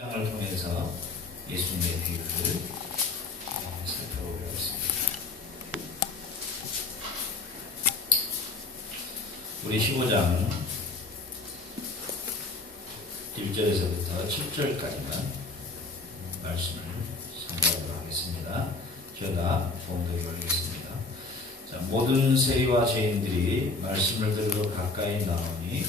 장을 통해서 예수님의 비유를 살펴보려 했습니다. 우리 15장 1절에서부터 7절까지만 말씀을 선포하도록 하겠습니다. 저가 봉독해 올리겠습니다. 자, 모든 세리와 죄인들이 말씀을 들으러 가까이 나오니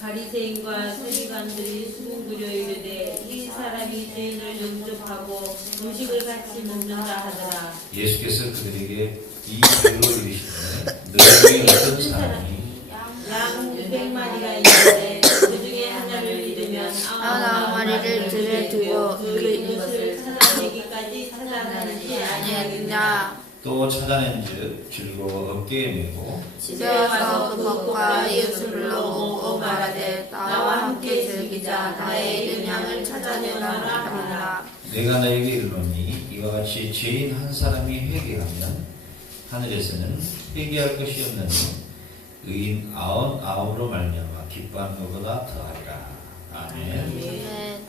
바리새인과 서기관들이 수군부려 이르되 이 사람이 죄인을 영접하고 음식을 같이 먹는다 하더라. 예수께서 그들에게 이 글로 이르시되 너희 중에 어떤 사람이 양 600마리가 있는데 그 중에 하나를 잃으면 99마리를 들에 두고 그 잃은 것을 찾아내기까지 찾아나는지 아니하겠냐. 또 찾아낸즉 줄로 어깨에 메고 집에 와서 그 벗과 이웃을 불러오고 말하되 나와 함께 즐기자. 나의 잃은 양을 찾아내라 하느라. 내가 너에게 이르노니 이와 같이 죄인 한 사람이 회개하면 하늘에서는 회개할 것이 없는 의인 99으로 말미암아 기뻐하는 것보다 더하리라. 아멘.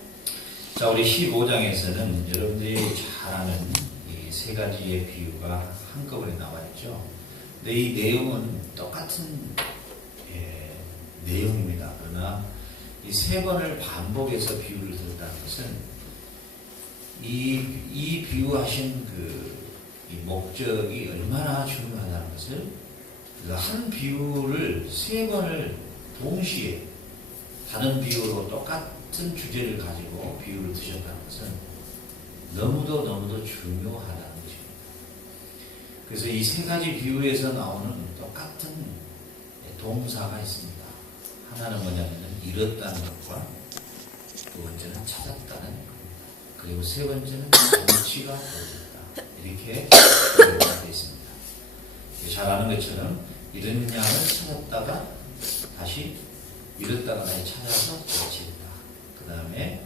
자, 우리 15장에서는 여러분들이 잘 아는 이 세 가지의 비유가 한꺼번에 나와 있죠. 근데 이 내용은 똑같은 내용입니다. 그러나 이 세 번을 반복해서 비유를 들었다는 것은 이 비유하신 이 목적이 얼마나 중요하다는 것을, 한 비유를 세 번을 동시에 다른 비유로 똑같은 주제를 가지고 비유를 드셨다는 것은 너무도 중요하다는 것입니다. 그래서 이 세 가지 비유에서 나오는 똑같은 동사가 있습니다. 하나는 뭐냐면 잃었다는 것과, 두 번째는 찾았다는 겁니다. 그리고 세 번째는 정치가 되었다. 이렇게 비유가 되어 있습니다. 잘 아는 것처럼 잃은 양을 찾았다가 다시 잃었다가 다시 찾아서 되찾았다. 그 다음에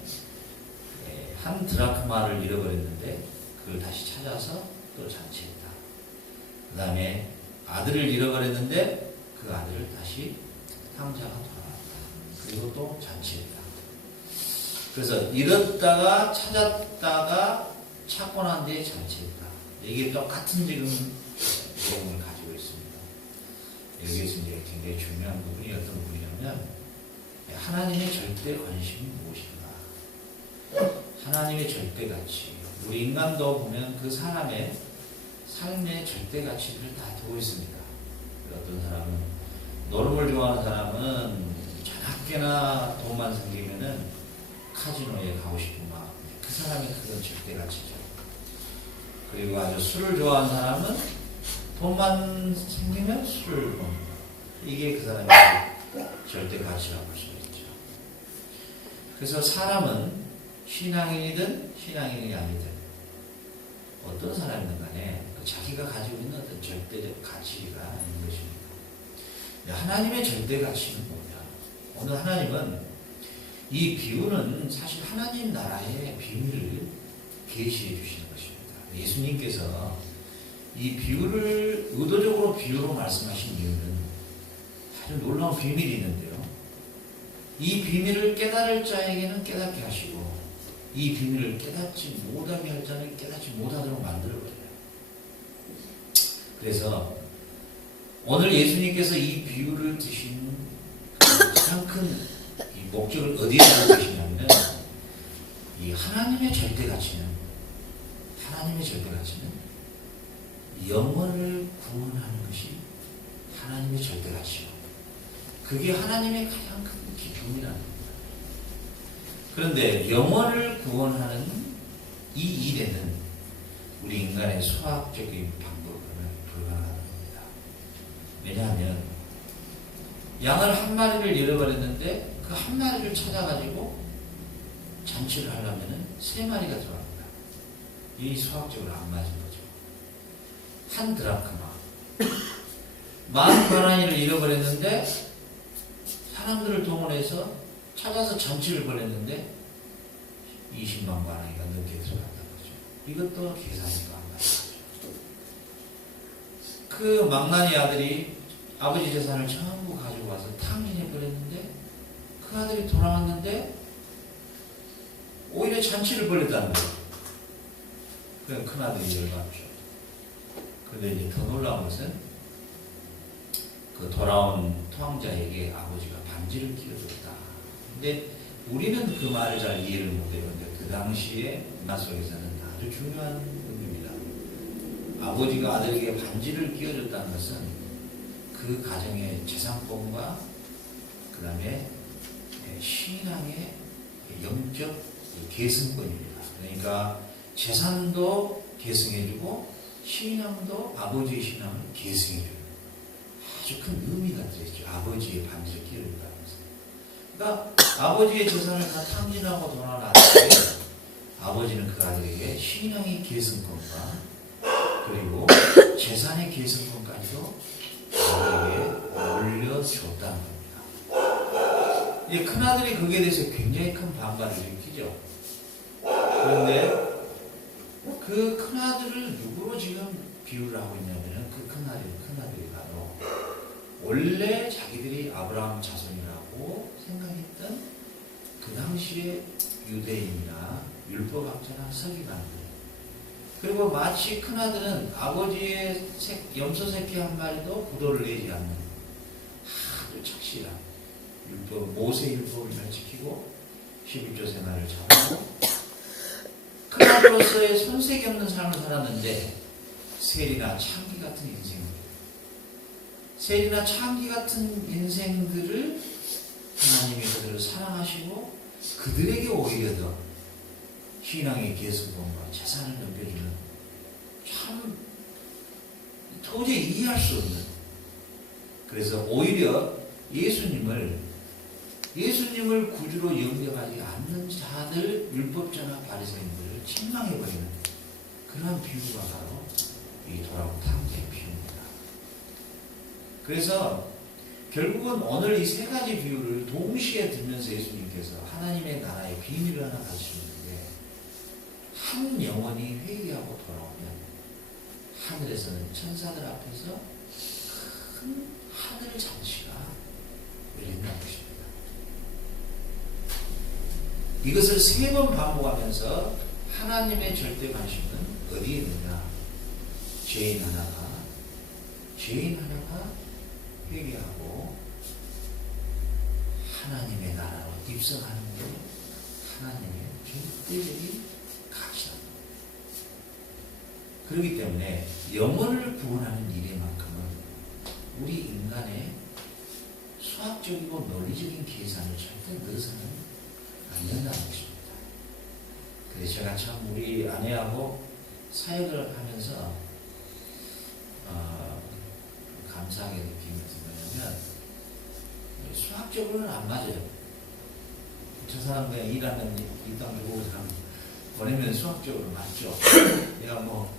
한 드라크마를 잃어버렸는데 그걸 다시 찾아서 또 잔치했다. 그 다음에 아들을 잃어버렸는데 그 아들을 다시 탕자가 돌아왔다. 그리고 또 잔치했다. 그래서 잃었다가 찾았다가 찾고 난 뒤에 잔치했다. 이게 똑같은 지금 내용을 가지고 있습니다. 여기에서 이제 굉장히 중요한 부분이 어떤 부분이냐면, 하나님의 절대 관심이 무엇인가? 하나님의 절대 가치. 우리 인간도 보면 그 사람의 삶의 절대 가치를 다 두고 있습니다. 어떤 사람은, 노름을 좋아하는 사람은 자나깨나 돈만 생기면은 카지노에 가고 싶은 마음. 그 사람의 그런 절대 가치죠. 그리고 아주 술을 좋아하는 사람은 돈만 생기면 술을 먹는. 이게 그 사람의 절대 가치라고 볼 수 있죠. 그래서 사람은 신앙인이든 신앙인이 아니든 어떤 사람이든 간에 자기가 가지고 있는 어떤 절대적 가치가 있는 것입니다. 하나님의 절대 가치는 뭐냐? 오늘 하나님은 이 비유는 사실 하나님 나라의 비밀을 계시해 주시는 것입니다. 예수님께서 이 비유를 의도적으로 비유로 말씀하신 이유는 아주 놀라운 비밀이 있는데요. 이 비밀을 깨달을 자에게는 깨닫게 하시고, 이 비밀을 깨닫지 못하게 할 자는 깨닫지 못하도록 만들어버려요. 그래서 오늘 예수님께서 이 비유를 드신 가장 큰 이 목적을 어디에 두고 계시냐면, 이 하나님의 절대 가치는 영혼을 구원하는 것이 하나님의 절대 가치요. 그게 하나님의 가장 큰 기쁨이라는 겁니다. 그런데 영혼을 구원하는 이 일에는 우리 인간의 수학적인 방법으로는 불가능한 겁니다. 왜냐하면 양을 한 마리를 잃어버렸는데 그 한 마리를 찾아가지고 잔치를 하려면 세 마리가 들어갑니다. 이 수학적으로 안 맞은 거죠. 한 드라크마 10,000가나니를 잃어버렸는데 사람들을 동원해서 찾아서 잔치를 벌였는데 20만 가나니가 넘게 들어간다는 거죠. 이것도 계산이 안 맞는 거죠. 그 망나니 아들이 아버지 재산을 전부 가지고 와서 탕진해 버렸는데 그 아들이 돌아왔는데 오히려 원래 잔치를 벌였다는 거예요. 그럼 큰아들이 열받죠. 그런데 이제 더 놀라운 것은 그 돌아온 토황자에게 아버지가 반지를 끼워줬다. 근데 우리는 그 말을 잘 이해를 못해요. 그 당시에 문화 속에서는 아주 중요한 의미입니다. 아버지가 아들에게 반지를 끼워줬다는 것은 그 가정의 재산권과 그 다음에 신앙의 영적 계승권입니다. 그러니까 재산도 계승해주고 신앙도 아버지의 신앙을 계승해줘요. 아주 큰 의미가 들어있죠. 아버지의 반지를 끼워준다는 것은. 그러니까 아버지의 재산을 다 탕진하고 돌아온 아들에게 아버지는 그 아들에게 신앙의 계승권과 그리고 재산의 계승권까지도 아들에게 올려줬다는 겁니다. 이 큰아들이 거기에 대해서 굉장히 큰 반발을 일으키죠. 그런데 그 큰아들을 누구로 지금 비유를 하고 있냐면 그 큰아들이 바로 원래 자기들이 아브라함 자손이라고 생각했던 그 당시에 유대인이나 율법학자나 서기관들, 그리고 마치 큰아들은 아버지의 염소 새끼 한 마리도 부도를 내지 않는 아주 착실한 모세 율법을 잘 지키고 11조 생활을 잘하고 큰아들로서의 손색이 없는 삶을 살았는데 세리나 창기 같은 인생들을 하나님이 그들을 사랑하시고 그들에게 오히려 더 신앙의 계승권과 재산을 넘겨주는 참 도저히 이해할 수 없는, 그래서 오히려 예수님을 구주로 영접하지 않는 자들, 율법자나 바리새인들을 책망해버리는 그런 비유가 바로 이 돌아온 탕자의 비유입니다. 그래서 결국은 오늘 이 세 가지 비유를 동시에 들면서 예수님께서 하나님의 나라의 비밀을 하나 가르치는데, 한 영혼이 회개하고 돌아오면 하늘에서는 천사들 앞에서 큰 하늘 잔치가 열린다는 것입니다. 이것을 3번 반복하면서 하나님의 절대 관심은 어디에 있느냐? 죄인 하나가 회개하고 하나님의 나라로 입성하는 게 하나님의 절대적인 가치다. 그렇기 때문에 영혼을 구원하는 일에만큼은 우리 인간의 수학적이고 논리적인 계산을 절대 넣어서는 안 된다는 것입니다. 그래서 제가 참 우리 아내하고 사역을 하면서 감사하게 느끼는 것은 뭐냐면 수학적으로는 안 맞아요. 저 사람 그냥 일하는 일당 주고 보내면 수학적으로 맞죠. 내가 뭐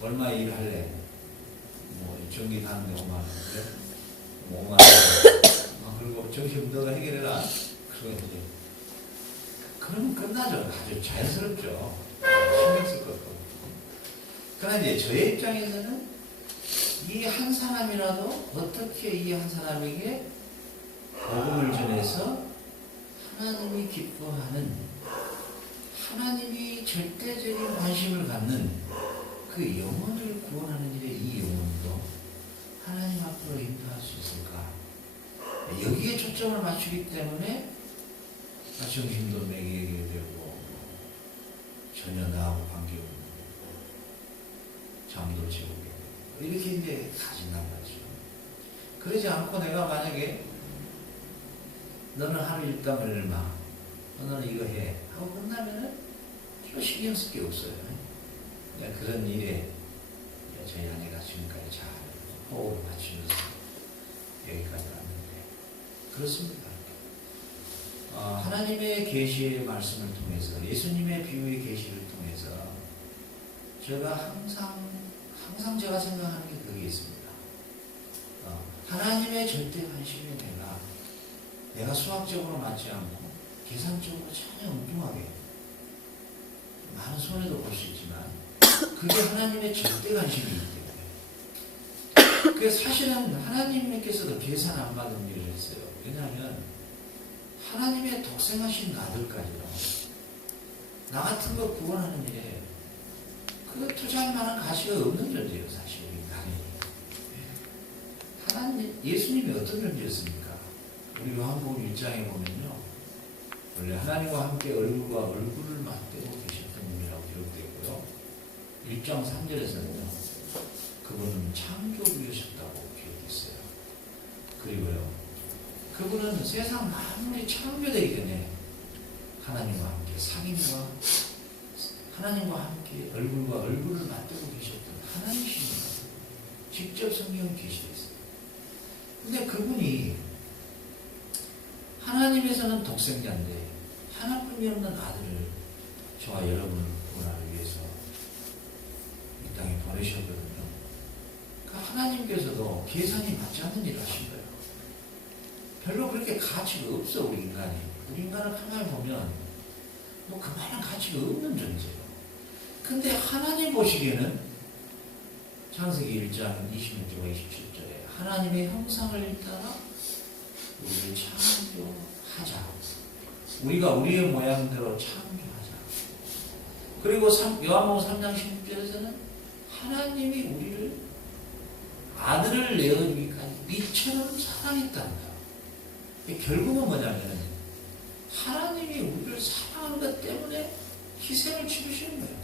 얼마 일할래? 뭐 전기 가는데 5만 원, 그래? 5만 원. 그리고 정신 너가 해결해라. 그러면 이제 그러면 끝나죠. 아주 자연스럽죠. 신경 쓸 것도 없고. 그러나 이제 저의 입장에서는 이 한 사람이라도 어떻게 이 한 사람에게 복음을 전해서 하나님이 기뻐하는, 하나님이 절대적인 관심을 갖는 그 영혼을 구원하는 일에 이 영혼도 하나님 앞으로 인도할 수 있을까? 여기에 초점을 맞추기 때문에 정신도 매기게 되고 전혀 나하고 관계없는 잠도 재우게 되고 이렇게 이제 가진단 말이죠. 그러지 않고 내가 만약에 너는 하루 일당을 얼마, 너는 이거 해 하고 끝나면은 좀 신경 쓸 게 없어요. 그런 일에 저희 아내가 지금까지 잘 호흡을 맞추면서 여기까지 왔는데 그렇습니다. 하나님의 계시의 말씀을 통해서, 예수님의 비유의 계시를 통해서 제가 항상 제가 생각하는 게 그게 있습니다. 하나님의 절대 관심이 내가 수학적으로 맞지 않고 계산적으로 전혀 엉뚱하게 많은 손해도 볼 수 있지만 그게 하나님의 절대 관심이기 때문에. 그게 사실은 하나님께서도 계산 안 받은 일을 했어요. 왜냐하면 하나님의 독생하신 아들까지도 나 같은 거 구원하는 일에 그 투자할 만한 가치가 없는 존재예요, 사실 인간이. 하나님, 예수님이 어떤 존재였습니까? 우리 요한복음 1장에 보면요, 원래 하나님과 함께 얼굴과 얼굴을 맞대고 계셨던 분이라고 기록되고요. 1장 3절에서는요, 그분은 창조주이셨다고 기록했어요. 그리고요, 그분은 세상 만물이 창조되기 전에 하나님과 함께 상인과 하나님과 함께 얼굴과 얼굴을 맞대고 계셨던 하나님이십니다. 직접 성경 계시되어 있어요. 근데 그분이 하나님에서는 독생자인데 하나뿐이 없는 아들을 저와 여러분을 구원하기 위해서 이 땅에 보내셨거든요. 그 하나님께서도 계산이 맞지 않는 일을 하신 거예요. 별로 그렇게 가치가 없어, 우리 인간이. 우리 인간을 가만히 보면 뭐 그만한 가치가 없는 존재예요. 근데 하나님 보시기에는 창세기 1장 26절과 27절에 하나님의 형상을 따라 우리를 창조하자. 우리가 우리의 모양대로 창조하자. 그리고 요한복음 3장 16절에서는 하나님이 우리를 아들을 내어주기까지 이처럼 사랑했단다. 결국은 뭐냐면 하나님이 우리를 사랑하는 것 때문에 희생을 치르시는 거예요.